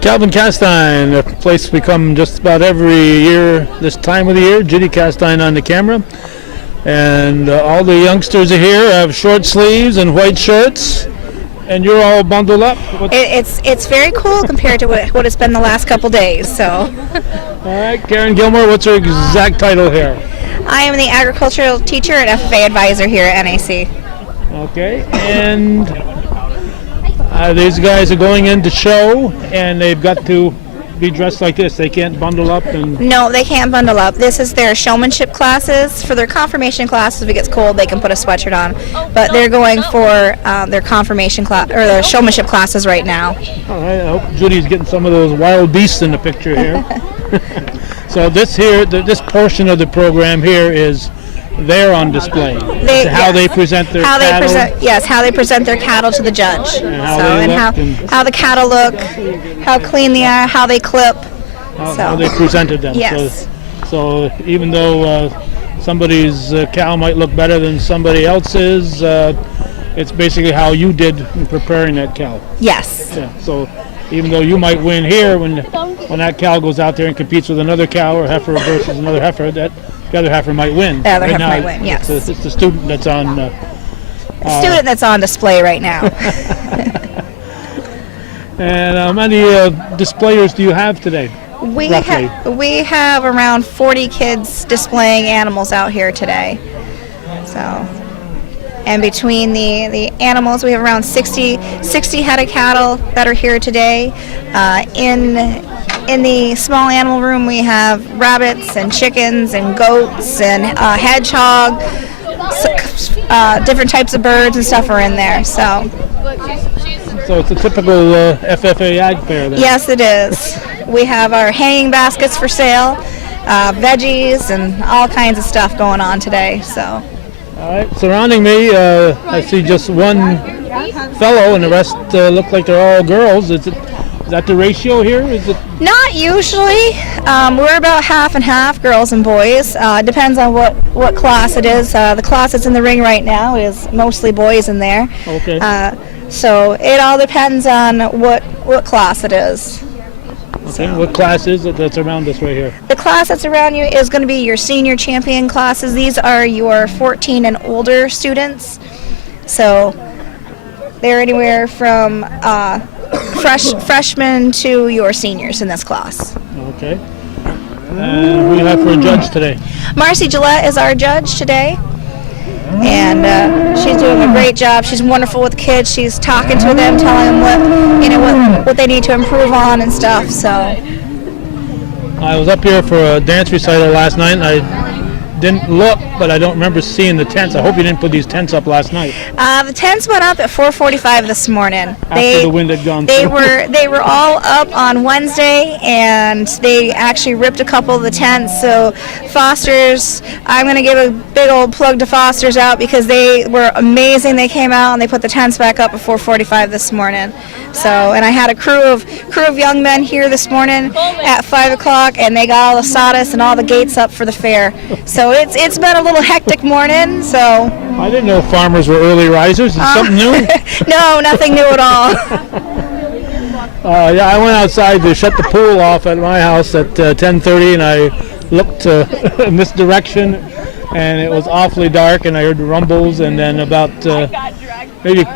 Calvin Castine, a place we come just about every year this time of the year. Judy Castine on the camera. And all the youngsters are here, have short sleeves and white shirts. And you're all bundled up. It's very cool compared to what it's been the last couple days. So. All right, Karen Gilmore, what's your exact title here? I am the agricultural teacher and FFA advisor here at NAC. Okay, and these guys are going in to show, and they've got to be dressed like this. They can't bundle up and... No, they can't bundle up. This is their showmanship classes. For their confirmation classes, if it gets cold, they can put a sweatshirt on. But they're going for their confirmation class or their showmanship classes right now. All right, I hope Judy's getting some of those wild beasts in the picture here. So this here, this portion of the program here is they're on display. How they present their cattle. How they present their cattle to the judge. And how the cattle look, how clean they are, how they clip. How they presented them. Yes. So even though somebody's cow might look better than somebody else's, it's basically how you did in preparing that cow. Yes. Yeah. So even though you might win here, when that cow goes out there and competes with another cow or heifer versus another heifer, the other heifer might win. The other heifer might win, yes. It's the student that's on... student that's on display right now. And how many displayers do you have today? We have around 40 kids displaying animals out here today. So, and between the animals, we have around 60 head of cattle that are here today. In the small animal room, we have rabbits and chickens and goats and hedgehog. Different types of birds and stuff are in there. So it's a typical FFA Ag Fair then? Yes, it is. We have our hanging baskets for sale, veggies, and all kinds of stuff going on today. So. All right. Surrounding me, I see just one fellow, and the rest look like they're all girls. Is that the ratio here? Is it? Not usually. We're about half and half, girls and boys. Depends on what class it is. The class that's in the ring right now is mostly boys in there. Okay. So it all depends on what class it is. Okay. So, what class is it that's around us right here? The class that's around you is going to be your senior champion classes. These are your 14 and older students. So they're anywhere from freshmen to your seniors in this class. Okay. And who do you have for a judge today? Marcy Gillette is our judge today. And she's doing a great job. She's wonderful with the kids. She's talking to them, telling them what they need to improve on and stuff. So I was up here for a dance recital last night, and I didn't look, but I don't remember seeing the tents. I hope you didn't put these tents up last night. The tents went up at 4:45 this morning. After the wind had gone they through. They were all up on Wednesday, and they actually ripped a couple of the tents. So Foster's, I'm going to give a big old plug to Foster's out because they were amazing. They came out and they put the tents back up at 4:45 this morning. So, and I had a crew of young men here this morning at 5 o'clock, and they got all the sawdust and all the gates up for the fair. So it's been a little hectic morning. So I didn't know farmers were early risers. Is something new? No, nothing new at all. Yeah, I went outside to shut the pool off at my house at 10:30, and I looked in this direction, and it was awfully dark, and I heard the rumbles, and then about maybe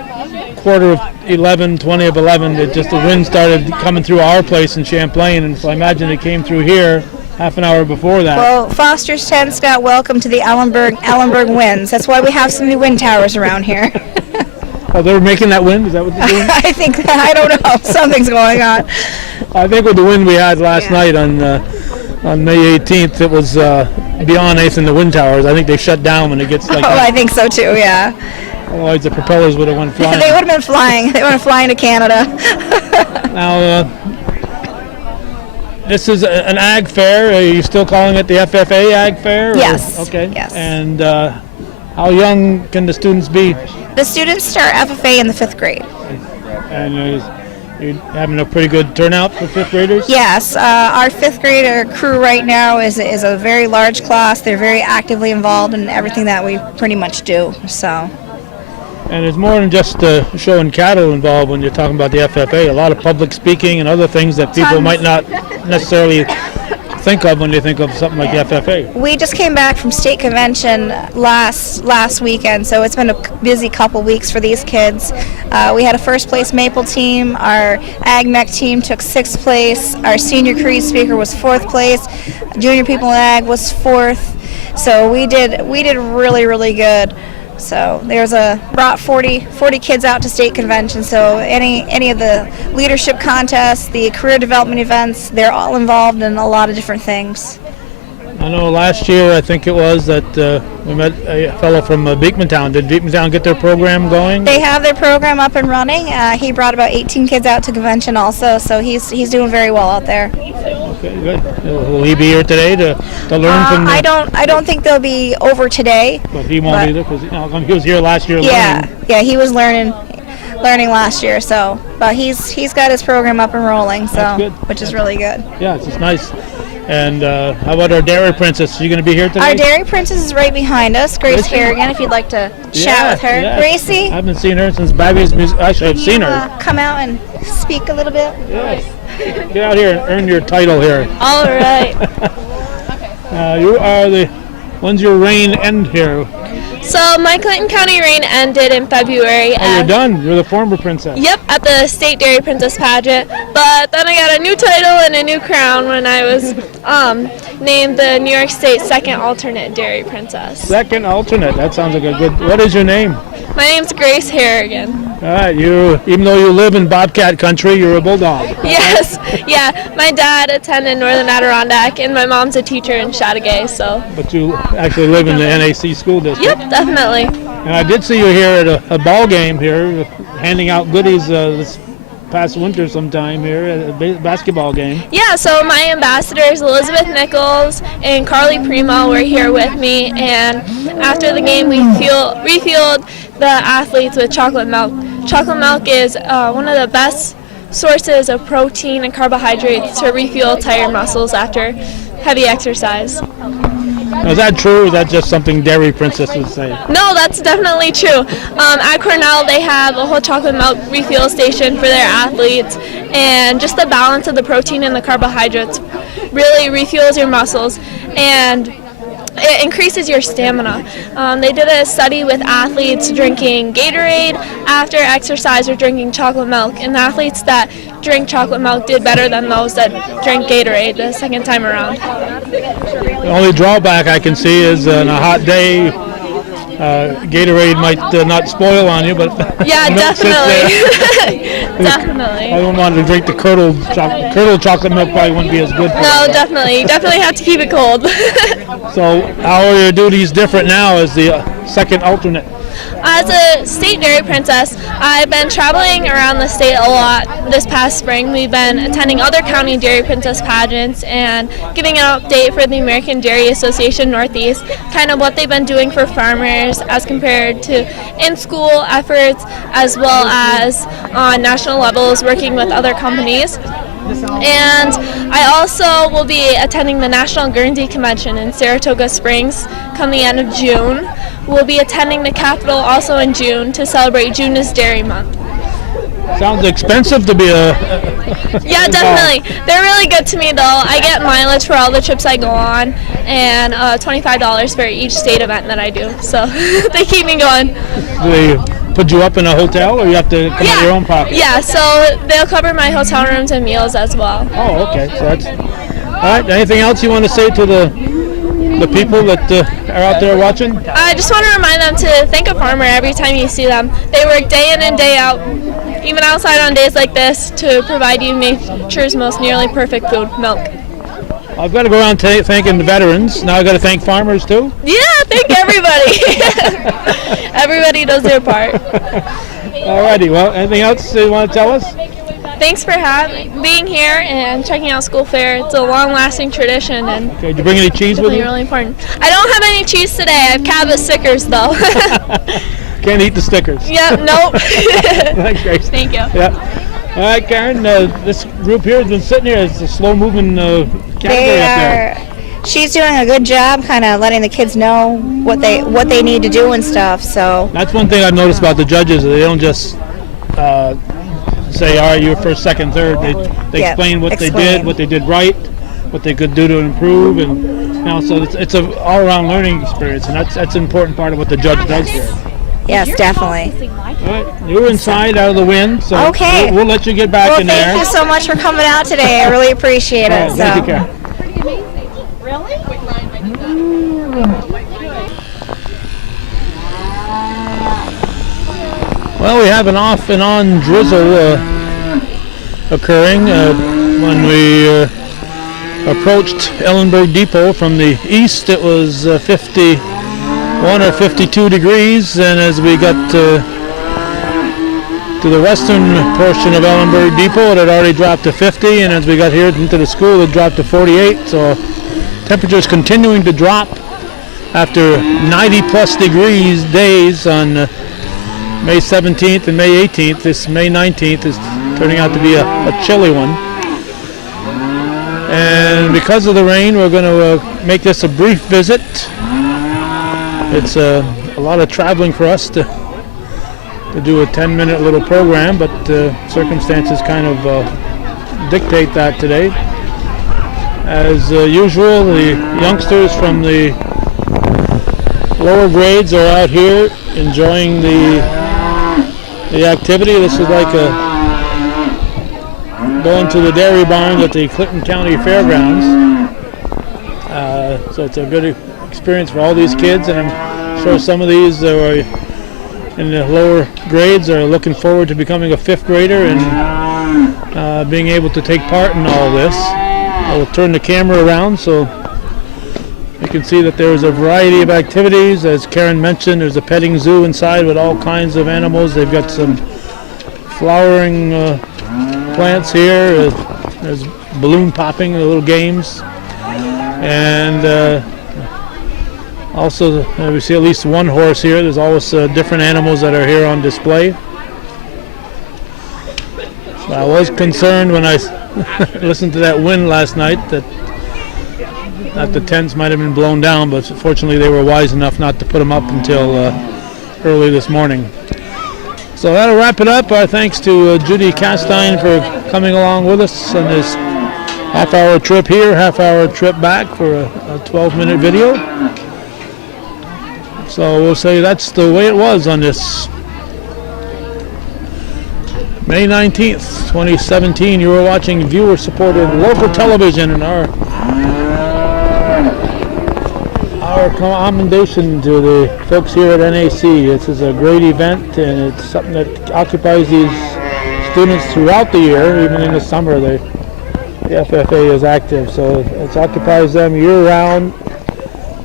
quarter of 11, 20 of 11, the wind started coming through our place in Champlain, and so I imagine it came through here half an hour before that. Well, Foster's tents got welcome to the Ellenberg winds. That's why we have some new wind towers around here. Oh, they're making that wind? Is that what they're doing? I don't know. Something's going on. I think with the wind we had last night on May 18th, it was beyond anything the wind towers. I think they shut down when it gets like that. I think so too, yeah. Otherwise the propellers would have went flying. They would have been flying. They would have flying to Canada. Now, this is an ag fair. Are you still calling it the FFA Ag Fair? Yes. Okay. Yes. And how young can the students be? The students start FFA in the 5th grade. And you're having a pretty good turnout for 5th graders? Yes. Our 5th grader crew right now is a very large class. They're very actively involved in everything that we pretty much do. So. And there's more than just showing cattle involved when you're talking about the FFA. A lot of public speaking and other things that people might not necessarily think of when they think of something like the FFA. We just came back from state convention last weekend, so it's been a busy couple weeks for these kids. We had a first place Maple team. Our Ag Mech team took 6th place. Our senior Cree speaker was 4th place. Junior People in Ag was 4th. So we did really, really good. So brought 40 kids out to state convention. So any of the leadership contests, the career development events, they're all involved in a lot of different things. I know last year, I think it was, that we met a fellow from Beekmantown. Did Beekmantown get their program going? They have their program up and running. He brought about 18 kids out to convention also, so he's doing very well out there. Okay, good. Will he be here today to learn from the... I don't think they'll be over today. But he won't either, because he was here last year learning. Yeah, he was learning last year, so, but he's got his program up and rolling, so, which is really good. Yeah, it's just nice. And how about our Dairy Princess? Are you going to be here today? Our Dairy Princess is right behind us, Grace Harrigan, if you'd like to chat with her. Yeah. Gracie? I haven't seen her since Babby's music. Actually, I've seen her. Come out and speak a little bit? Yes. Get out here and earn your title here. All right. You are when's your reign end here? So my Clinton County reign ended in February. Oh, you're done. You're the former princess. Yep, at the State Dairy Princess pageant. But then I got a new title and a new crown when I was named the New York State second alternate Dairy Princess. Second alternate. That sounds like a good. What is your name? My name's Grace Harrigan. All right. Even though you live in Bobcat country, you're a bulldog. Yes. Yeah. My dad attended Northern Adirondack, and my mom's a teacher in Chateauguay. So. But you actually live in the NAC school district. Yep, definitely. And I did see you here at a ball game here, handing out goodies this past winter sometime here at a basketball game. Yeah, so my ambassadors, Elizabeth Nichols and Carly Primo, were here with me, and after the game we refueled the athletes with chocolate milk. Chocolate milk is one of the best sources of protein and carbohydrates to refuel tired muscles after heavy exercise. Now, is that true, or is that just something Dairy Princess would say? No, that's definitely true. At Cornell, they have a whole chocolate milk refuel station for their athletes, and just the balance of the protein and the carbohydrates really refuels your muscles, and it increases your stamina. They did a study with athletes drinking Gatorade after exercise or drinking chocolate milk, and the athletes that drank chocolate milk did better than those that drank Gatorade the second time around. The only drawback I can see is on a hot day, Gatorade might not spoil on you, but yeah, definitely. Definitely. I don't want to drink the curdled chocolate milk. Probably wouldn't be as good for No, you. definitely. You definitely have to keep it cold. So how are your duties different now as the second alternate? As a state dairy princess, I've been traveling around the state a lot this past spring. We've been attending other county dairy princess pageants and giving an update for the American Dairy Association Northeast, kind of what they've been doing for farmers as compared to in-school efforts, as well as on national levels working with other companies. And I also will be attending the National Guernsey Convention in Saratoga Springs come the end of June. We'll be attending the Capitol also in June to celebrate June is Dairy Month. Sounds expensive to be a... Yeah, definitely. They're really good to me, though. I get mileage for all the trips I go on, and $25 for each state event that I do. So they keep me going. Do they put you up in a hotel, or you have to come out of your own pocket? Yeah, so they'll cover my hotel rooms and meals as well. Oh, okay. So that's... All right. Anything else you want to say to the people that are out there watching? I just want to remind them to thank a farmer every time you see them. They work day in and day out, even outside on days like this, to provide you nature's most nearly perfect food, milk. I've got to go around thanking the veterans. Now I've got to thank farmers too? Yeah, thank everybody. Everybody does their part. All righty. Well, anything else you want to tell us? Thanks for being here and checking out School Fair. It's a long-lasting tradition, and okay, did you bring any cheese with you? Really important. I don't have any cheese today. I have Cabot stickers, though. Can't eat the stickers. Yep, nope. Thanks, Grace. Thank you. Yeah. All right, Karen, this group here has been sitting here. It's a slow-moving category up there. she's doing a good job kind of letting the kids know what they need to do and stuff. So That's one thing I've noticed about the judges. They don't just say, all right, you're first, second, third. They explain what they did, what they did right, what they could do to improve, and so it's an all-around learning experience, and that's an important part of what the judge does here. Yes, definitely. All right, you're inside, out of the wind, so okay. we'll let you get back in there. Thank you so much for coming out today. I really appreciate it. Thank you, Karen. Really? Well, we have an off and on drizzle occurring when we approached Ellenburg Depot from the east. It was 51 or 52 degrees, and as we got to the western portion of Ellenburg Depot, it had already dropped to 50, and as we got here into the school, it dropped to 48. So temperatures continuing to drop after 90-plus degrees days on May 17th and May 18th. This May 19th is turning out to be a chilly one. And because of the rain, we're going to make this a brief visit. It's a lot of traveling for us to do a 10-minute little program, but circumstances kind of dictate that today. As usual, the youngsters from the lower grades are out here enjoying the activity. This is like going to the dairy barn at the Clinton County Fairgrounds. So it's a good experience for all these kids, and I'm sure some of these are in the lower grades are looking forward to becoming a fifth grader and being able to take part in all this. I will turn the camera around so you can see that there's a variety of activities. As Karen mentioned, there's a petting zoo inside with all kinds of animals. They've got some flowering plants here. There's balloon popping, little games. And also we see at least one horse here. There's always different animals that are here on display. So I was concerned when I listened to that wind last night that the tents might have been blown down, but fortunately they were wise enough not to put them up until early this morning. So that'll wrap it up. Our thanks to Judy Castine for coming along with us on this half-hour trip here, half-hour trip back for a 12-minute video. So we'll say that's the way it was on this May 19th, 2017. You were watching viewer-supported local television, and our commendation to the folks here at NAC. This is a great event, and it's something that occupies these students throughout the year. Even in the summer, the FFA is active, so it occupies them year-round,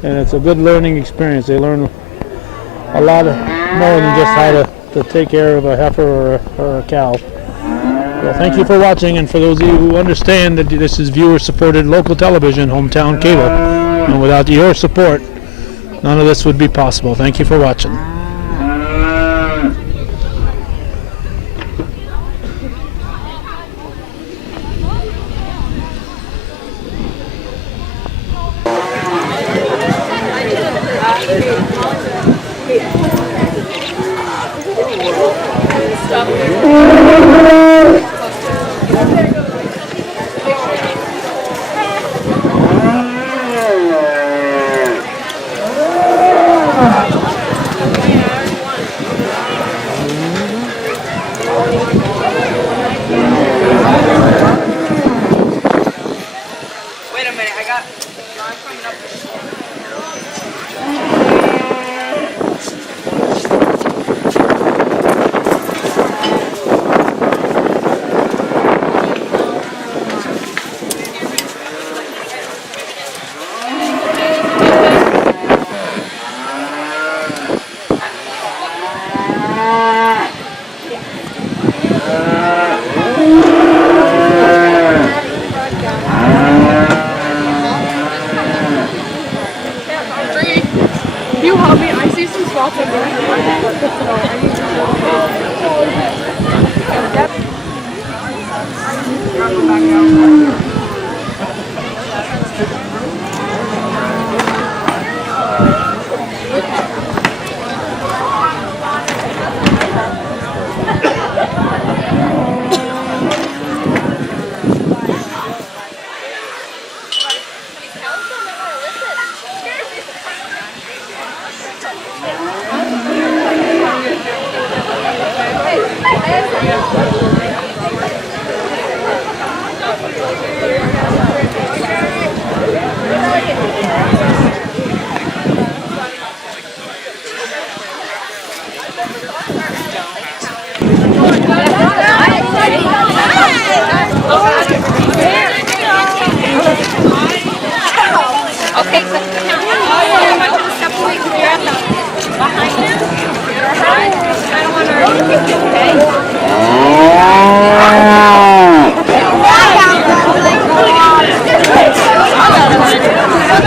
and it's a good learning experience. They learn a lot more than just how to take care of a heifer or a cow. Well, thank you for watching, and for those of you who understand that this is viewer-supported local television, hometown cable, and without your support, none of this would be possible. Thank you for watching. Thank you.